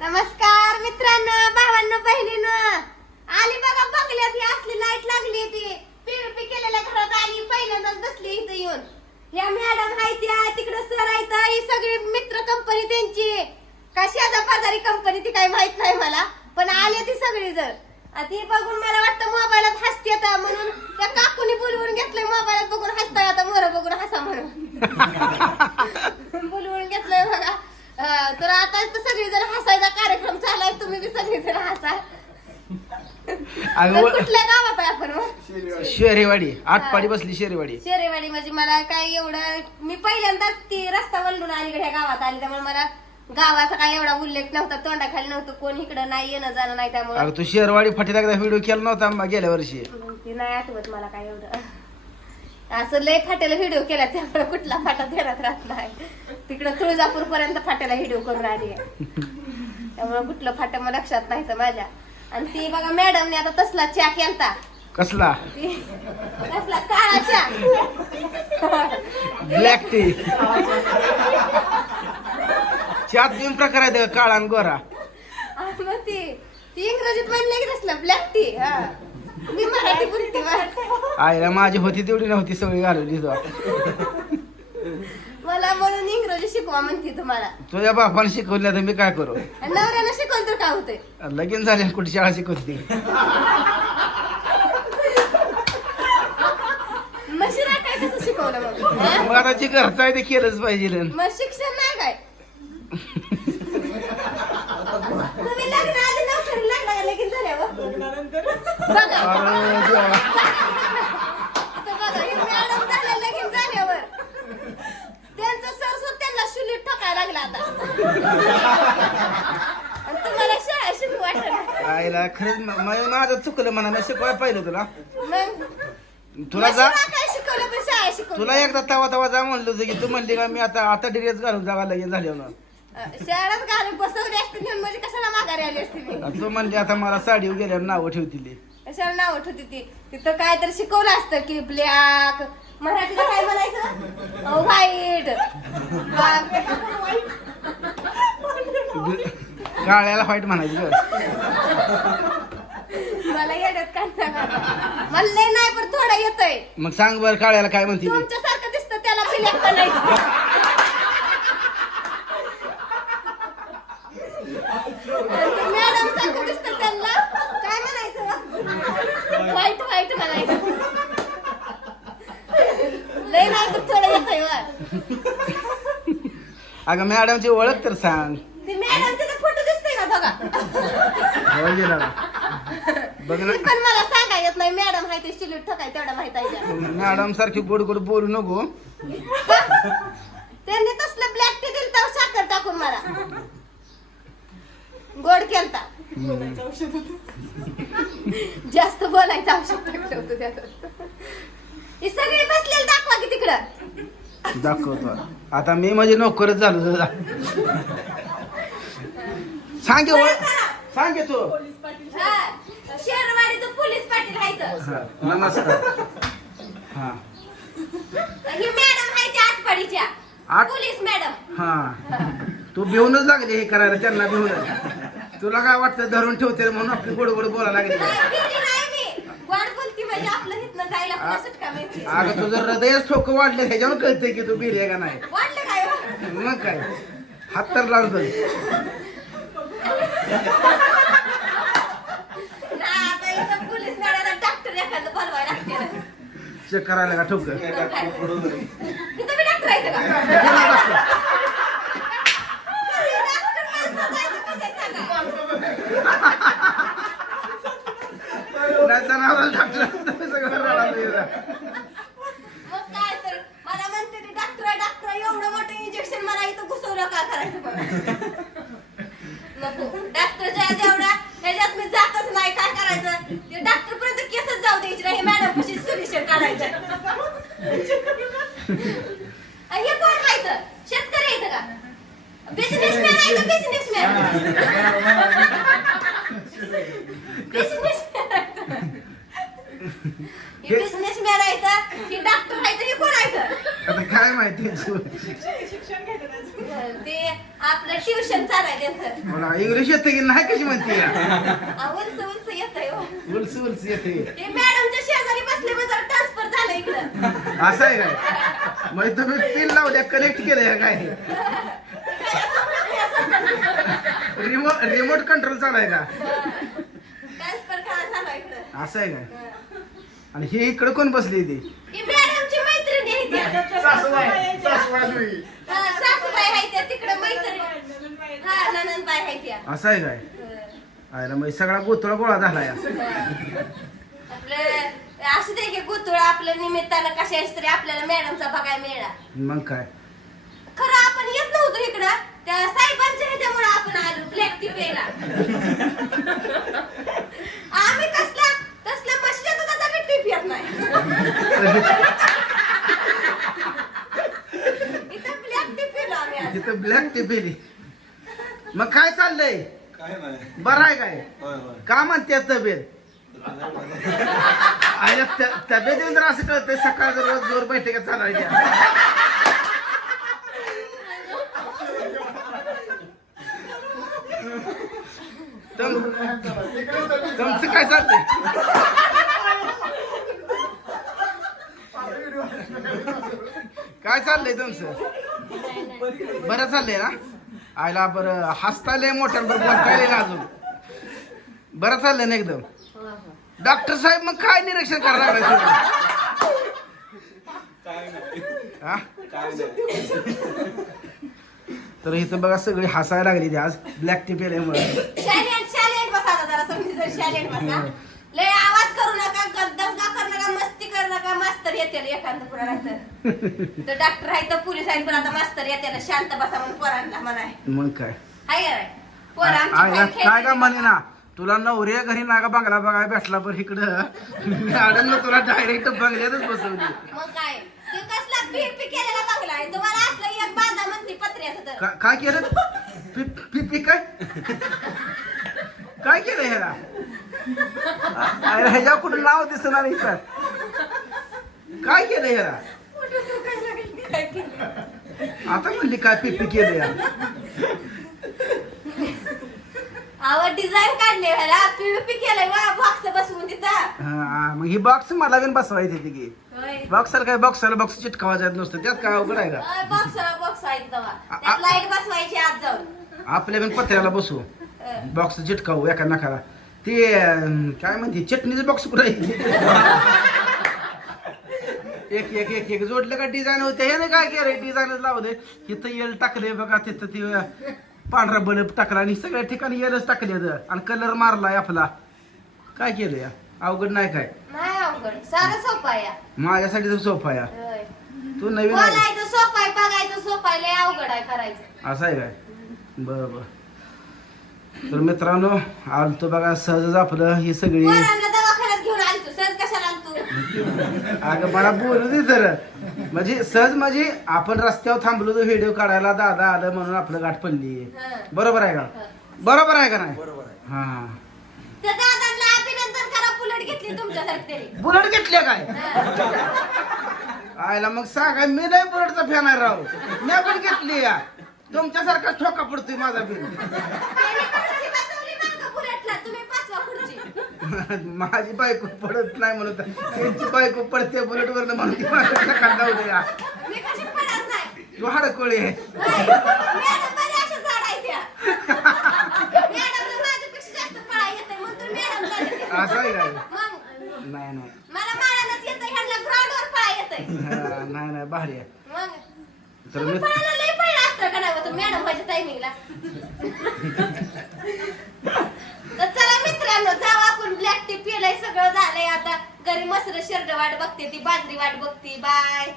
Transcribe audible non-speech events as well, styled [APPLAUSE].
नमस्कार मित्रांनो भावांनो बहिणीनो. आली बघा बघल्यात ही असली लाइट लागली ती. पीळपी केलेल्या घरात आली पहिल्यांदाच बसली इथं येऊन. या मॅडम हाय त्या तिकडे सर आहेत ही सगळी मित्र कंपनी त्यांची. का शेजा पाजारी कंपनी ती काही माहीत नाही मला पण आली ती सगळी जर ती बघून मला वाटतं मोबाईलात हसते आता म्हणून त्या काकूनी बोलवून घेतलंय मोबाईलात बघून हसताय आता मोर बघून हसा म्हणून. [LAUGHS] बोलवून घेतलंय बघा. तर आता तर सगळीजण हसायचा कार्यक्रम चालाय तुम्ही बी सगळीजण हसा. तर कुठल्या गावात आहे आपण मग? शेरेवाडी. आटपाडी बसली शेरेवाडी. शेरेवाडी म्हणजे मला काय एवढं मी पहिल्यांदाच ती रस्ता वळून अलीकडे ह्या गावात आली त्यामुळे मला गावाचा काय एवढा उल्लेख नव्हता तोंडाखाली नव्हतं कोण इकडं नाही येणं जाणं नाही त्यामुळे. अगं तू शेरवाडी फाटीला एकदा व्हिडिओ केला नव्हता आम्हा गेल्या वर्षी. ती नाही आठवत मला काय एवढं. असं लय फाट्याला व्हिडिओ केला त्यामुळे कुठला फाटा देण्यात राहत नाही. तिकडं तुळजापूर पर्यंत फाट्याला व्हिडिओ करून आली आहे. त्यामुळे कुठलं फाट मग लक्षात नाही तर माझ्या. आणि ती बघा मॅडमने आता तसला चहा केलता. कसला? ती कसला काळा चहा. ब्लॅक टी चार तीन प्रकार आहेत काळा आणि गोरा. आणि मग ती ती इंग्रजीत म्हणले की तसलं ब्लॅक टी हा. मी मराठी बोलते बा. आईला माझी होती तेवढी नव्हती सगळी घालवली तुझा मला म्हणून इंग्रजी शिकवा म्हणते तुम्हाला. तुझ्या बापाने शिकवल्या तर मी काय करू? आणि नवऱ्याला शिकवून तर काय होतंय? लगीन झाले कुठे शाळा शिकवते? मशीन काय कसं शिकवलं मग? हा? मग आता जे घरचं आहे ते केलंच पाहिजे मग शिक्षण नाही काय? तुम्ही लग्न आधी नोकरी लागला का लगीन झाल्यावर? अरे देवा. आता बघा हे मॅडम झाल्या लगीन झाल्यावर. त्यांचं सरसूट त्यांना शुलीत ठोकायला लागला आता. आणि तुम्हाला शाळा शिकू वाटत आईला खरंच म- म- माझं चुकलं म्हणा मी शिकवायला पाहिलं तुला. मग? तुला जा. मशीला काय शिकवलं पण शाळा शिकवलं तुला एकदा तवा तवा जा म्हणलं होतं की तू म्हणली का मी आता आता डिग्रीच घालून जागा लगीन झाल्यावर शाळेत घालून बसवली असते म्हणजे कशाला माघारी आली असते मी? आणि तू म्हणली आता मला साडी गेल्यावर नावं ठेवतील. कशाला नाव होती ती? तिथं काय तर शिकवलं असतं की ब्लॅक मराठीला काय म्हणायचं व्हाईट काळ्याला व्हाईट म्हणायची. मला येड्यात काढता मला नाही पण थोडं येतंय. मग सांग बरं काळ्याला काय म्हणते ती? तुमच्या सारखं दिसतं त्याला ब्लॅक म्हणायचं मॅडम सारखं दिसतं त्यांना काय म्हणायचं व्हाईट व्हाईट म्हणायचं लय नाही तर थोडं येतंय वर अगं मॅडमची ओळख तर सांग. ती मॅडम तिचा फोटो दिसतोय का बघा. हो गेला ना. बघ ती ना पण मला सांगा येत नाही मॅडम आहे ते शिल्लक ठोकाय तेवढा माहीत आहे का? मॅडम सारखी गोड गोड बोलू नको. त्यांनी तसलं ब्लॅक टी दिलं तर साखर टाकून मला. गोड केलता. जास्त बोलायचं औषध टाकलं होतं त्यात ही सगळी बसलेली दाखवा की तिकडं. दाखवतो. आता मी म्हणजे नोकरच झालो सांग सांग तू. पोलीस पाटील. हा, नमस्कार. हा. ही पोलीस मॅडम. हा. तू भिवूनच लागली हे करायला त्यांना भिवून तुला काय वाटतं धरून ठेवते म्हणून आपली गोड गोड बोला लागली नाही, गेली नाही मी. गोड बोलती म्हणजे आपलं हिथनं जायला पुन्हा सुटका मिळते. अगं तुझं हृदयच ठोक वाढले ह्याच्यावर कळतंय की तू बिरी आहे का नाही वाटलं काय हो? मग काय हात तर लावतो नाही, [LAUGHS] आता इथं पोलीस मॅडमला डॉक्टर एखादं बोलवायला लागते. चेक करायला का ठोक [LAUGHS] इथं बी डॉक्टर आहेत का? [LAUGHS] कधी डॉक्टर काय तर मला म्हणते ते डॉक्टर डॉक्टर एवढं मोठं इंजेक्शन मला इथं घुसवलं का करायचं बघा नको डॉक्टरच्या आधी एवढा ह्याच्यात मी जातच नाही काय करायचं ते डॉक्टर पर्यंत केसच जाऊ द्यायची नाही मॅडम कशी सोल्युशन काढायचं आणि हे कोण आहे इथं? शेतकरी आहे इथं का बिझनेसमॅन आहे का बिझनेसमॅन बिझनेसमॅन हे बिझनेसमॅन आहे तर हे डॉक्टर आहे तर हे कोण आहे तर आता काय माहिती ते? आपलं ट्युशन चालू आहे त्यांचं. मला इंग्लिश येते की नाही कशी म्हणते या आ, उलस उलस येतंय हो. उलस उलस येते ते मॅडमच्या शेजारी बसले मग जरा ट्रान्सफर झालं इकडं. असं आहे काय? म्हणजे तुम्ही पिन लावल्या कनेक्ट केलं काय? रिमोट रिमोट कंट्रोल चालू आहे का? ट्रान्सफर करा झाला इकडं? असं आहे काय आणि हे इकडे कोण बसली ती? ही मॅडमची मैत्रिणी आहे. हा, सासूबाई आहे त्या तिकडे मैत्रिणी. हा ननंदबाई आहे त्या. असं आहे काय? आयला मग सगळा गोतळा गोळा झाला या आपलं असू दे की गुतुळ आपल्या निमित्तानं कशा तरी आपल्याला मॅडमचा बघायला मिळाला मग काय? खरं आपण येत नव्हतो इकडं. त्या साहेबांच्या ह्याच्यामुळे आपण आलो ब्लॅक टी प्यायला आम्ही कसला तसला मशीच्या दुधाचा बी टी पियत नाही. इथं ब्लॅक टी पिलो आम्ही आज. तिथं ब्लॅक टी पेली मग काय चाललंय? काय नाही. बरं आहे काय? होय होय. का म्हणते तब्येत? [LAUGHS] अरे त- तब्येत जर असं कळतंय सकाळ रोज जोर बैठका चालायच्या तुम- तुमचं काय चालतंय? काय चाललंय तुमचं? बरं चाललंय ना? आयला बरं हसतालय मोठ्या बरं बोलताय ना अजून. बरं चाललंय ना एकदम? डॉक्टर साहेब मग काय निरीक्षण करायला नाही हा? तर इथं बघा सगळी हसायला लागली ती आज. ब्लॅक टी पेल्यामुळे बसा जरा समजी जर शालेंट बसा. लय आवाज करू नका दंगा करू नका मस्ती करू नका. मास्तर येते एखादं राहतं तर डॉक्टर आहे तर पोलीस आहेत पण आता मास्तर येते ना शांत बसा म्हणून पोरांना म्हणाय. मग काय? हाय? पोरं काय का म्हणे ना तुला नवरे घरी नागा बंगला बघायला भेटला पण इकडं. मॅडम तुला डायरेक्ट बंगल्यातच बसवली. मग काय? ते कसला पी पी केलेला बंगला आहे? तुम्हाला असलं एक बांधा म्हणते पत्र्याचं काय केलं? काय? काय केलं ह्याला? अरे ह्याच्या कुठं नाव दिसणार नाही सर काय केलं ह्याला? आता म्हणली काय पी पी केलं या. आवड डिझाईन काढले ह्याला. पीव्हीपी केलंय बॉक्स बसवून तिथं. हा, मग ही बॉक्स मला पण बसवायची की. होय. बॉक्सर काय बॉक्सला बॉक्स चिटकावा जात नसतं. त्यात काय अवघड आहे का? बॉक्स बॉक्स आहेत तेव्हा. आ- त्यात आ- लाइट बसवायची जाऊन. आपल्या पण पत्र्याला बसू. बॉक्स चिटकावू एका नखाला ते अं, काय म्हणते चटणीचं बॉक्स कुठं आहे? [LAUGHS] एक एक एक एक जोडलं का डिझाईन होते? हे काय केलं? डिझाईनच लावले तिथं येल टाकले बघा तिथं ते पांढरा बल्ब टाकला आणि सगळ्या ठिकाणी येलच टाकले आणि कलर मारलाय आपला. काय केलं या? अवघड नाही काय? नाही अवघड. सारं सोपं आहे या. माझ्यासाठी तर सोपा या. होय. तू नवीन आहे बोलायचं सोपं आहे बघायचं सोपं आहे लय अवघड आहे करायचं. असं आहे काय? बरं बरं. तर मित्रांनो आलतो बघा सहजच आपलं ही सगळी. पोरांना दवाखान्यात घेऊन आली तू सहज कशाला आली तू? अगं मला बोलू दे तर म्हणजे सहज म्हणजे आपण रस्त्यावर थांबलो तो व्हिडिओ काढायला दादा आलं म्हणून आपलं गाठ पडली. हं. बरोबर आहे का? बरोबर आहे का नाही? बरोबर आहे. हा. बुलेट घेतल्या काय. आयला मग सांगा मी नाही बुलेटचा फॅन आहे राव. मी पण घेतली या तुमच्यासारखा ठोका पडतोय माझा बिल माझी बायको पडत नाही म्हणून त्यांची बायको पडते बुलेट वरनं म्हणून कांदा होते या. तू हाडकोळी आहे. असं आहे काय? मग? नाही नाही. नाही नाही भारी आहे. तर होतं मॅडम व्हायच्या टायमिंगला तर चला मित्रांनो जाऊ आपण. ब्लॅक टी पिलाय सगळं झालंय आता. घरी मसर शर्ट वाट बघते ती बाजरी वाट बघते. बाय